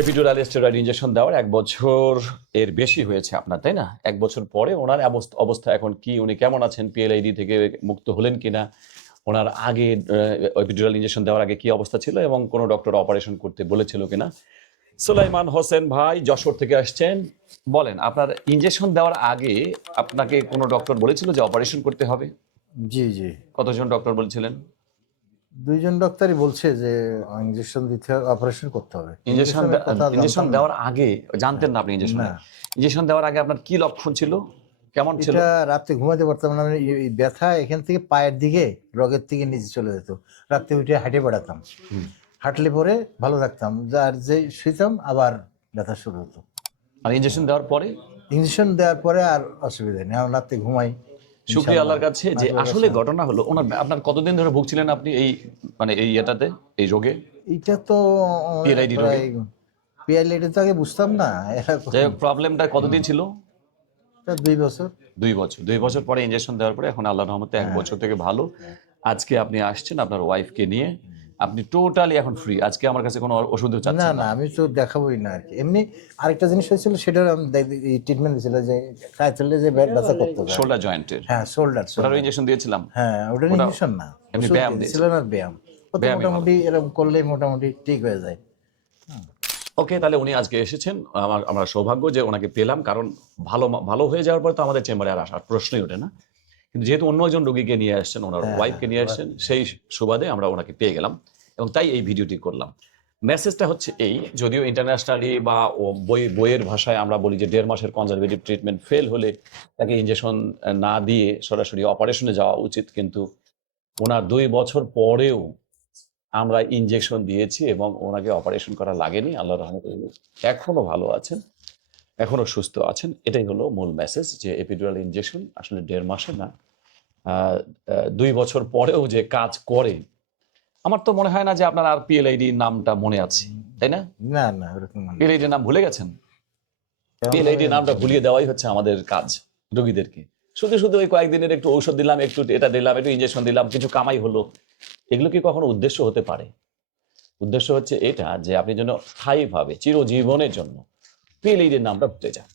Epidural steroid injection দেওয়ার 1 বছর এর বেশি হয়েছে আপনার, তাই না? 1 বছর পরে ওনার অবস্থা এখন কি? উনি কেমন আছেন? পিএলআইডি থেকে মুক্ত হলেন কিনা? ওনার আগে এপিডুরাল ইনজেকশন দেওয়ার আগে কি অবস্থা ছিল এবং কোনো ডক্টর অপারেশন করতে বলেছিল কিনা? সুলাইমান হোসেন ভাই যশোর থেকে আসছেন। বলেন, আপনার ইনজেকশন দেওয়ার আগে আপনাকে কোনো ডক্টর বলেছিল যে অপারেশন করতে হবে? জি জি কতজন ডক্টর বলেছিলেন? দুইজন ডাক্তারই বলছে যে ইনজেকশন দিতে হবে, অপারেশন করতে হবে। ইনজেকশন দেওয়ার আগে জানতেন না আপনি ইনজেকশন? না, ইনজেকশন দেওয়ার আগে আপনার কি লক্ষণ ছিল? কেমন ছিল? এটা রাতে ঘুমাতে পারতাম না। আমি এই ব্যথা এখান থেকে পায়ের দিকে রগের থেকে নিচে চলে যেত। রাতে উঠে হাঁটে বেড়াতাম, হাঁটলে পরে ভালো থাকতাম, আর যে শুইতাম আবার ব্যথা শুরু হতো। আর ইনজেকশন দেওয়ার পরে? ইনজেকশন দেওয়ার পরে আর অসুবিধা নেই, আমি রাতে ঘুমাই। শুকরিয়া আল্লাহর কাছে যে আসলে ঘটনা হলো আপনার কতদিন ধরে ভুগছিলেন আপনি এই এই এটাতে, এই রোগে? এটা তো PLID রোগে? পিএলআইডি তো আগে বুঝতাম না। যাই হোক, প্রবলেমটা কতদিন ছিল? 2 বছর। 2 বছর পরে ইনজেকশন দেওয়ার পরে এখন আল্লাহর রহমতে 1 বছর থেকে ভালো। আজকে আপনি আসছেন আপনার ওয়াইফকে নিয়ে, আপনি টোটালি এখন ফ্রি। আজকে আমার কাছে কোনো ওষুধও না চাচ্ছেন না, না। আমি তো দেখাবোই না আর কি। এমনি আরেকটা জিনিস হয়েছিল, সেটার আমি ট্রিটমেন্ট দিয়েছিল যে কাজ চললে যে ব্যথা করতে হবে। শোল্ডার জয়েন্টের হ্যাঁ, শোল্ডার। ওটারও ইনজেকশন দিয়েছিলাম। হ্যাঁ, ওটা ইনজেকশন না, এমনি ওষুধ ব্যায়াম দিয়েছিল না, ব্যায়াম। ও তো ব্যায়ামই ভালো। মোটামুটি এরকম করলে মোটামুটি ঠিক হয়ে যায়। ওকে, তাহলে উনি আজকে এসেছেন। আমরা সৌভাগ্য যে ওনাকে পেলাম, কারণ ভালো হয়ে যাওয়ার পর তো আমাদের চেম্বারে আর আসার প্রশ্নই ওঠে না। কিন্তু যেহেতু অন্য একজন রোগীকে নিয়ে আসছেন, ওনার ওয়াইফকে নিয়ে আসছেন, সেই সুবাদে আমরা ওনাকে পেয়ে গেলাম এবং তাই এই ভিডিওটি করলাম। মেসেজটা হচ্ছে এই, যদিও ইন্টারন্যাশনালি বা বইয়ের ভাষায় আমরা বলি যে 1.5 মাসের কনজারভেটিভ ট্রিটমেন্ট ফেল হলে তাকে ইনজেকশন না দিয়ে সরাসরি অপারেশনে যাওয়া উচিত, কিন্তু ওনার 2 বছর পরেও আমরা ইনজেকশন দিয়েছি এবং ওনাকে অপারেশন করা লাগেনি। আল্লাহর রহমতে এখনো ভালো আছেন, এখনো সুস্থ আছেন। এটাই হলো মূল মেসেজ, যে এপিডুরাল ইনজেকশন আসলে 1.5 মাসে না, 2 বছর পরেও যে কাজ করে। আমার তো মনে হয় না যে আপনার আর পিএলআইডি নামটা মনে আছে, তাই না? না না, ওরকম না। পিএলআইডি নাম ভুলে গেছেন? পিএলআইডি নামটা ভুলিয়ে দেওয়াই হচ্ছে আমাদের কাজ রোগীদেরকে। শুধু শুধু ওই কয়েকদিনের একটু ঔষধ দিলাম, একটু এটা দিলাম, একটু ইনজেকশন দিলাম, কিছু কামাই হলো, এগুলো কি কখনো উদ্দেশ্য হতে পারে? উদ্দেশ্য হচ্ছে এটা যে আপনি যেন স্থায়ীভাবে চিরজীবনের জন্য পিএলআইডির নামটা ভুলে যান।